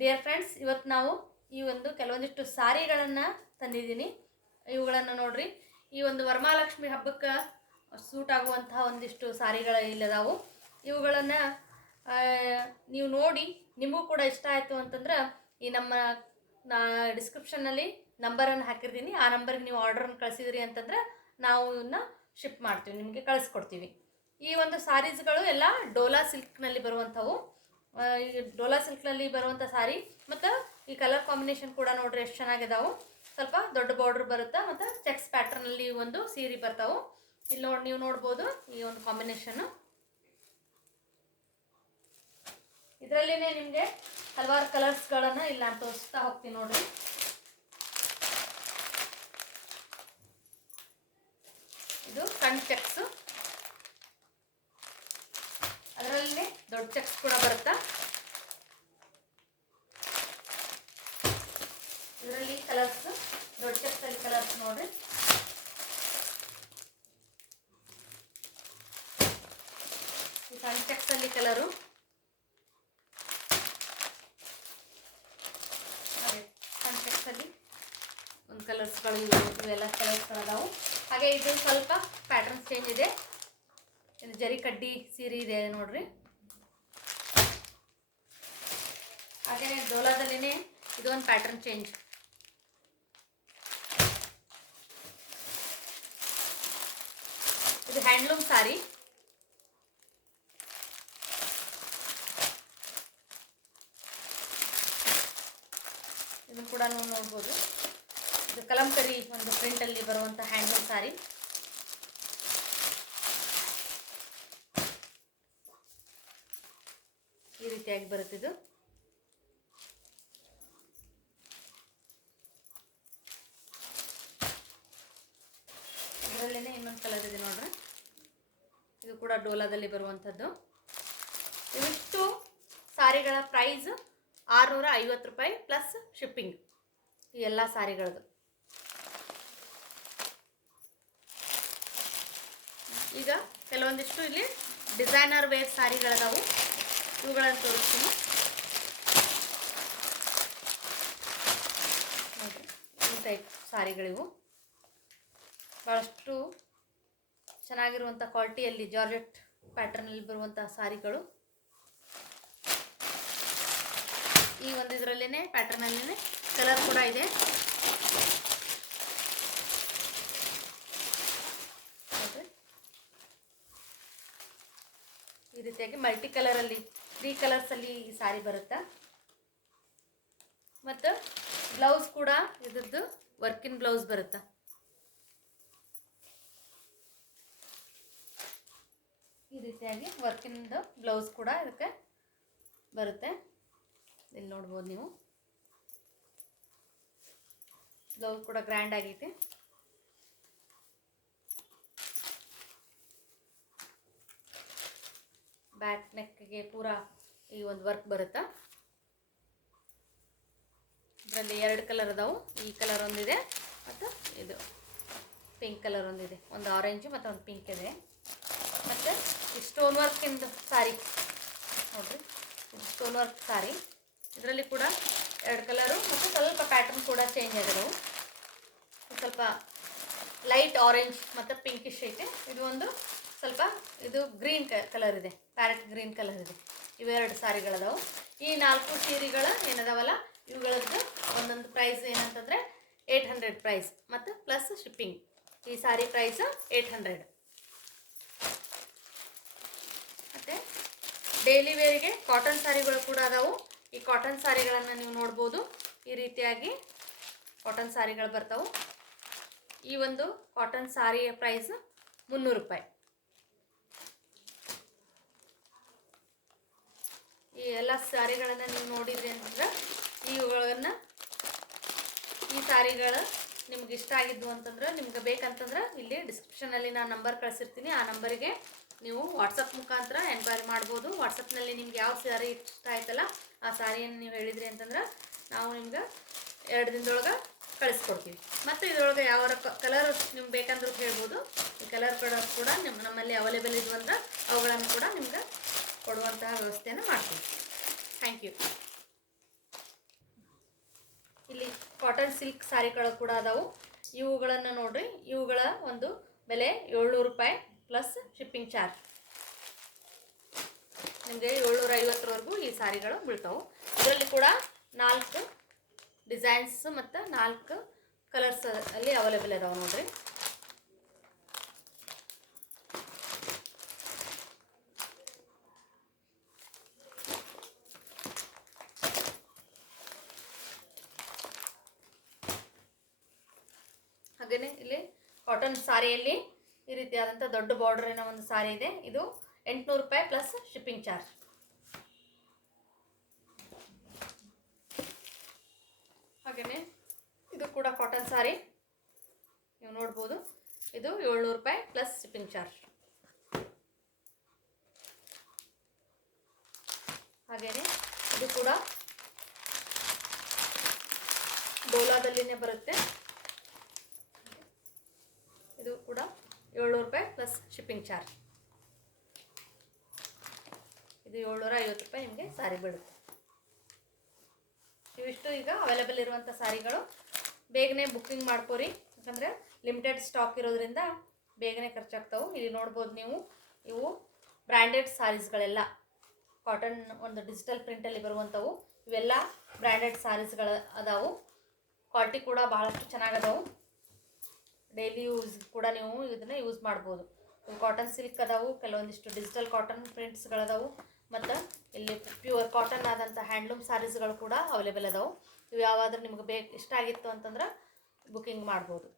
Dear friends, ಇವತ್ತು ನಾವು ಈ ಒಂದು ಕೆಲವೊಂದಿಷ್ಟು ಸಾರಿಗಳನ್ನು ತಂದಿದ್ದೀನಿ. ಇವುಗಳನ್ನು ನೋಡ್ರಿ. ಈ ಒಂದು ವರಮಹಾಲಕ್ಷ್ಮಿ ಹಬ್ಬಕ್ಕೆ ಸೂಟ್ ಆಗುವಂತಹ ಒಂದಿಷ್ಟು ಸಾರಿಗಳು ಇಲ್ಲದಾವು. ಇವುಗಳನ್ನು ನೀವು ನೋಡಿ ನಿಮಗೂ ಕೂಡ ಇಷ್ಟ ಆಯಿತು ಅಂತಂದ್ರೆ ಈ ನಮ್ಮ ಡಿಸ್ಕ್ರಿಪ್ಷನ್ನಲ್ಲಿ ನಂಬರನ್ನು ಹಾಕಿರ್ತೀನಿ. ಆ ನಂಬರ್ಗೆ ನೀವು ಆರ್ಡ್ರನ್ನು ಕಳಿಸಿದ್ರಿ ಅಂತಂದ್ರೆ ನಾವು ಇವನ್ನ ಶಿಪ್ ಮಾಡ್ತೀವಿ, ನಿಮಗೆ ಕಳಿಸ್ಕೊಡ್ತೀವಿ. ಈ ಒಂದು ಸಾರೀಸ್ಗಳು ಎಲ್ಲ ಡೋಲಾ ಸಿಲ್ಕ್ನಲ್ಲಿ ಬರುವಂಥವು. ಈ ಡೋಲಾ ಸಿಲ್ಕ್ನಲ್ಲಿ ಬರುವಂಥ ಸಾರಿ ಮತ್ತು ಈ ಕಲರ್ ಕಾಂಬಿನೇಷನ್ ಕೂಡ ನೋಡ್ರಿ ಎಷ್ಟು ಚೆನ್ನಾಗಿದಾವು. ಸ್ವಲ್ಪ ದೊಡ್ಡ ಬಾರ್ಡ್ರ್ ಬರುತ್ತೆ ಮತ್ತು ಚೆಕ್ಸ್ ಪ್ಯಾಟ್ರನಲ್ಲಿ ಒಂದು ಸೀರೆ ಬರ್ತಾವೆ. ಇಲ್ಲಿ ನೀವು ನೋಡ್ಬೋದು ಈ ಒಂದು ಕಾಂಬಿನೇಷನ್ನು. ಇದರಲ್ಲಿನೇ ನಿಮಗೆ ಹಲವಾರು ಕಲರ್ಸ್ಗಳನ್ನು ಇಲ್ಲಿ ನಾನು ತೋರಿಸ್ತಾ ಹೋಗ್ತೀನಿ ನೋಡ್ರಿ. ಇದು ಸಣ್ಣ ಚೆಕ್ಸು, ಅದರಲ್ಲೇ ದೊಡ್ಡ ಚೆಕ್ಸ್ ಕೂಡ ಬರುತ್ತಾ. ಇದರಲ್ಲಿ ಕಲರ್ಸ್, ದೊಡ್ಡ ಚೆಕ್ಸ್ ಅಲ್ಲಿ ಕಲರ್ಸ್ ನೋಡ್ರಿ. ಈ ಸಣ್ಣ ಚೆಕ್ಸ್ ಅಲ್ಲಿ ಕಲರು, ಸಣ್ಣ ಚೆಕ್ಸ್ ಅಲ್ಲಿ ಒಂದು ಕಲರ್ಸ್ಗಳು ಇವೆಲ್ಲ ಕಲರ್ಸ್ಗಳದಾವು. ಹಾಗೆ ಇದು ಸ್ವಲ್ಪ ಪ್ಯಾಟರ್ನ್ಸ್ ಚೇಂಜ್ ಇದೆ. ಇದು ಜರಿ ಕಡ್ಡಿ ಸೀರೆ ಇದೆ ನೋಡ್ರಿ. ಹಾಗೆ ಡೋಲಾದಲ್ಲಿನೇ ಇದು ಒಂದು ಪ್ಯಾಟರ್ನ್ ಚೇಂಜ್. ಇದು ಹ್ಯಾಂಡ್ಲೂಮ್ ಸಾರಿ. ಇದನ್ನು ಕೂಡ ನೀವು ನೋಡ್ಬೋದು. ಇದು ಕಲಂಕರಿ ಒಂದು ಪ್ರಿಂಟಲ್ಲಿ ಬರುವಂಥ ಹ್ಯಾಂಡ್ಲೂಮ್ ಸಾರಿ. ಈ ರೀತಿಯಾಗಿ ಬರುತ್ತೆ ಇದು. ಇದರಲ್ಲೇ ಇನ್ನೊಂದು ಕಲರ್ ಇದೆ ನೋಡ್ರಿ. ಇದು ಕೂಡ ಡೋಲಾದಲ್ಲಿ ಬರುವಂಥದ್ದು. ಇವಿಷ್ಟು ಸಾರಿಗಳ ಪ್ರೈಸ್ 650 ರೂಪಾಯಿ ಪ್ಲಸ್ ಶಿಪ್ಪಿಂಗ್. ಈ ಎಲ್ಲ ಸಾರಿಗಳದ್ದು. ಈಗ ಕೆಲವೊಂದಿಷ್ಟು ಇಲ್ಲಿ ಡಿಸೈನರ್ ವೇರ್ ಸಾರಿಗಳದಾವು, ಇವುಗಳನ್ನು ತೋರಿಸ್ತೀನಿ ನೋಡಿರಿ. ಈ ಟೈಪ್ ಸಾರಿಗಳಿವು ಭಾಳಷ್ಟು ಚೆನ್ನಾಗಿರುವಂಥ ಕ್ವಾಲಿಟಿಯಲ್ಲಿ ಜಾರ್ಜೆಟ್ ಪ್ಯಾಟರ್ನಲ್ಲಿ ಬರುವಂಥ ಸಾರಿಗಳು. ಈ ಒಂದು ಇದರಲ್ಲೇ ಪ್ಯಾಟರ್ನಲ್ಲೇ ಕಲರ್ ಕೂಡ ಇದೆ ನೋಡಿರಿ. ಈ ರೀತಿಯಾಗಿ ಮಲ್ಟಿ ಕಲರಲ್ಲಿ 3 ಕಲರ್ಸಲ್ಲಿ ಈ ಸಾರಿ ಬರುತ್ತೆ. ಮತ್ತು ಬ್ಲೌಸ್ ಕೂಡ ಇದ್ರದ್ದು ವರ್ಕಿನ್ ಬ್ಲೌಸ್ ಬರುತ್ತೆ. ಈ ರೀತಿಯಾಗಿ ವರ್ಕಿಂದು ಬ್ಲೌಸ್ ಕೂಡ ಇದಕ್ಕೆ ಬರುತ್ತೆ. ಇಲ್ಲಿ ನೋಡ್ಬೋದು ನೀವು. ಬ್ಲೌಸ್ ಕೂಡ ಗ್ರ್ಯಾಂಡ್ ಆಗೈತೆ. ಬ್ಯಾಕ್ ನೆಕ್ಗೆ ಪೂರ ಈ ಒಂದು ವರ್ಕ್ ಬರುತ್ತೆ. ಇದರಲ್ಲಿ 2 ಕಲರ್ ಅದಾವು. ಈ ಕಲರ್ ಒಂದಿದೆ ಮತ್ತು ಇದು ಪಿಂಕ್ ಕಲರ್ ಒಂದಿದೆ. ಒಂದು ಆರೆಂಜು ಮತ್ತು ಒಂದು ಪಿಂಕ್ ಇದೆ. ಮತ್ತು ಈ ಸ್ಟೋನ್ ವರ್ಕಿಂದು ಸಾರಿ ನೋಡಿರಿ. ಇದು ಸ್ಟೋನ್ ವರ್ಕ್ ಸಾರಿ. ಇದರಲ್ಲಿ ಕೂಡ 2 ಕಲರು ಮತ್ತು ಸ್ವಲ್ಪ ಪ್ಯಾಟರ್ನ್ ಕೂಡ ಚೇಂಜ್ ಆಗಿದವು. ಸ್ವಲ್ಪ ಲೈಟ್ ಆರೆಂಜ್ ಮತ್ತು ಪಿಂಕಿಶ್ ಐತೆ. ಇದು ಒಂದು ಸ್ವಲ್ಪ ಇದು ಗ್ರೀನ್ ಕಲರ್ ಇದೆ, ಪ್ಯಾರೆಟ್ ಗ್ರೀನ್ ಕಲರ್ ಇದೆ. ಇವೆರಡು ಸಾರಿಗಳದಾವು. ಈ 4 ಸೀರೆಗಳ ಏನದಾವಲ್ಲ ಇವುಗಳದ್ದು ಒಂದೊಂದು ಪ್ರೈಸ್ ಏನಂತಂದರೆ 800 ಪ್ರೈಸ್ ಮತ್ತು ಪ್ಲಸ್ ಶಿಪ್ಪಿಂಗ್. ಈ ಸಾರಿ ಪ್ರೈಸ್ 800. ಮತ್ತು ಡೈಲಿ ವೇರಿಗೆ ಕಾಟನ್ ಸಾರಿಗಳು ಕೂಡ ಅದಾವು. ಈ ಕಾಟನ್ ಸಾರಿಗಳನ್ನು ನೀವು ನೋಡ್ಬೋದು. ಈ ರೀತಿಯಾಗಿ ಕಾಟನ್ ಸಾರಿಗಳು ಬರ್ತಾವೆ. ಈ ಒಂದು ಕಾಟನ್ ಸಾರಿಯ ಪ್ರೈಸ್ 300 ರೂಪಾಯಿ. ಈ ಎಲ್ಲ ಸಾರಿಗಳನ್ನು ನೀವು ನೋಡಿದ್ರಿ ಅಂತಂದ್ರೆ ಈ ಸಾರಿಗಳು ನಿಮ್ಗೆ ಇಷ್ಟ ಆಗಿದ್ದು ಅಂತಂದ್ರೆ, ನಿಮ್ಗೆ ಬೇಕಂತಂದ್ರೆ ಇಲ್ಲಿ ಡಿಸ್ಕ್ರಿಪ್ಷನಲ್ಲಿ ನಾನು ನಂಬರ್ ಕಳಿಸಿರ್ತೀನಿ. ಆ ನಂಬರಿಗೆ ನೀವು ವಾಟ್ಸಪ್ ಮುಖಾಂತರ ಎನ್ಕ್ವೈರಿ ಮಾಡ್ಬೋದು. ವಾಟ್ಸಪ್ನಲ್ಲಿ ನಿಮ್ಗೆ ಯಾವ ಸಾರಿ ಇಷ್ಟ ಆಯ್ತಲ್ಲ ಆ ಸಾರಿಯನ್ನು ನೀವು ಹೇಳಿದ್ರಿ ಅಂತಂದ್ರೆ ನಾವು ನಿಮ್ಗೆ 2 ದಿನದೊಳಗೆ ಕಳಿಸ್ಕೊಡ್ತೀವಿ. ಮತ್ತು ಇದರೊಳಗೆ ಯಾವ ಕಲರ್ ನಿಮ್ಗೆ ಬೇಕಂದ್ರೂ ಹೇಳ್ಬೋದು. ಈ ಕಲರ್ ಕೂಡ ನಮ್ಮಲ್ಲಿ ಅವೈಲೇಬಲ್ ಇದ್ವು ಅಂದ್ರೆ ಅವುಗಳನ್ನು ಕೂಡ ನಿಮ್ಗೆ ಕೊಡುವಂತಹ ವ್ಯವಸ್ಥೆಯನ್ನು ಮಾಡ್ತೀವಿ. Thank you. ಕಾಟನ್ ಸಿಲ್ಕ್ ಸಾರಿಗಳು ಕೂಡ ಅದಾವು. ಇವುಗಳನ್ನು ನೋಡ್ರಿ, ಇವುಗಳ ಒಂದು ಬೆಲೆ 700 ರೂಪಾಯಿ ಪ್ಲಸ್ ಶಿಪ್ಪಿಂಗ್ ಚಾರ್ಜ್. ನಿಮಗೆ 750ವರೆಗೂ ಈ ಸಾರಿಗಳು ಬೀಳ್ತಾವೆ. ಇದರಲ್ಲಿ ಕೂಡ 4 ಡಿಸೈನ್ಸ್ ಮತ್ತು 4 ಕಲರ್ಸ್ ಅಲ್ಲಿ ಅವೈಲೇಬಲ್ ಇದಾವೆ ನೋಡ್ರಿ. ಹಾಗೆಯೇ ಇಲ್ಲಿ ಕಾಟನ್ ಸಾರಿಯಲ್ಲಿ ಈ ರೀತಿಯಾದಂಥ ದೊಡ್ಡ ಬಾರ್ಡರಿನ ಒಂದು ಸಾರಿ ಇದೆ. ಇದು 800 ರೂಪಾಯಿ ಪ್ಲಸ್ ಶಿಪ್ಪಿಂಗ್ ಚಾರ್ಜ್. ಹಾಗೆಯೇ ಇದು ಕೂಡ ಕಾಟನ್ ಸಾರಿ, ನೀವು ನೋಡ್ಬೋದು. ಇದು 700 ರೂಪಾಯಿ ಪ್ಲಸ್ ಶಿಪ್ಪಿಂಗ್ ಚಾರ್ಜ್. ಹಾಗೆಯೇ ಇದು ಕೂಡ ಡೋಲಾದಲ್ಲಿನೇ ಬರುತ್ತೆ. ಇದು ಕೂಡ 700 ರೂಪಾಯಿ ಪ್ಲಸ್ ಶಿಪ್ಪಿಂಗ್ ಚಾರ್ಜ್. ಇದು 750 ರೂಪಾಯಿ ನಿಮಗೆ ಸಾರಿ ಬೀಳುತ್ತೆ. ಇವಿಷ್ಟು ಈಗ ಅವೈಲೇಬಲ್ ಇರುವಂಥ ಸಾರಿಗಳು. ಬೇಗನೆ ಬುಕ್ಕಿಂಗ್ ಮಾಡ್ಕೋರಿ, ಯಾಕಂದರೆ ಲಿಮಿಟೆಡ್ ಸ್ಟಾಕ್ ಇರೋದ್ರಿಂದ ಬೇಗನೆ ಖರ್ಚಾಗ್ತಾವೆ. ಇಲ್ಲಿ ನೋಡ್ಬೋದು ನೀವು, ಇವು ಬ್ರ್ಯಾಂಡೆಡ್ ಸಾರೀಸ್ಗಳೆಲ್ಲ ಕಾಟನ್ ಒಂದು ಡಿಜಿಟಲ್ ಪ್ರಿಂಟಲ್ಲಿ ಬರುವಂಥವು. ಇವೆಲ್ಲ ಬ್ರ್ಯಾಂಡೆಡ್ ಸಾರೀಸ್ಗಳು ಅದಾವು. ಕ್ವಾಲಿಟಿ ಕೂಡ ಭಾಳಷ್ಟು ಚೆನ್ನಾಗದಾವು. ಡೈಲಿ ಯೂಸ್ ಕೂಡ ನೀವು ಇದನ್ನು ಯೂಸ್ ಮಾಡ್ಬೋದು. ಕಾಟನ್ ಸಿಲ್ಕ್ ಅದಾವು, ಕೆಲವೊಂದಿಷ್ಟು ಡಿಜಿಟಲ್ ಕಾಟನ್ ಪ್ರಿಂಟ್ಸ್ಗಳದಾವು, ಮತ್ತು ಇಲ್ಲಿ ಪ್ಯೂರ್ ಕಾಟನ್ ಆದಂಥ ಹ್ಯಾಂಡ್ಲೂಮ್ ಸಾರೀಸ್ಗಳು ಕೂಡ ಅವೈಲೇಬಲ್ ಅದಾವು. ಇವು ಯಾವಾದರೂ ನಿಮ್ಗೆ ಇಷ್ಟ ಆಗಿತ್ತು ಅಂತಂದ್ರೆ ಬುಕ್ಕಿಂಗ್ ಮಾಡ್ಬೋದು.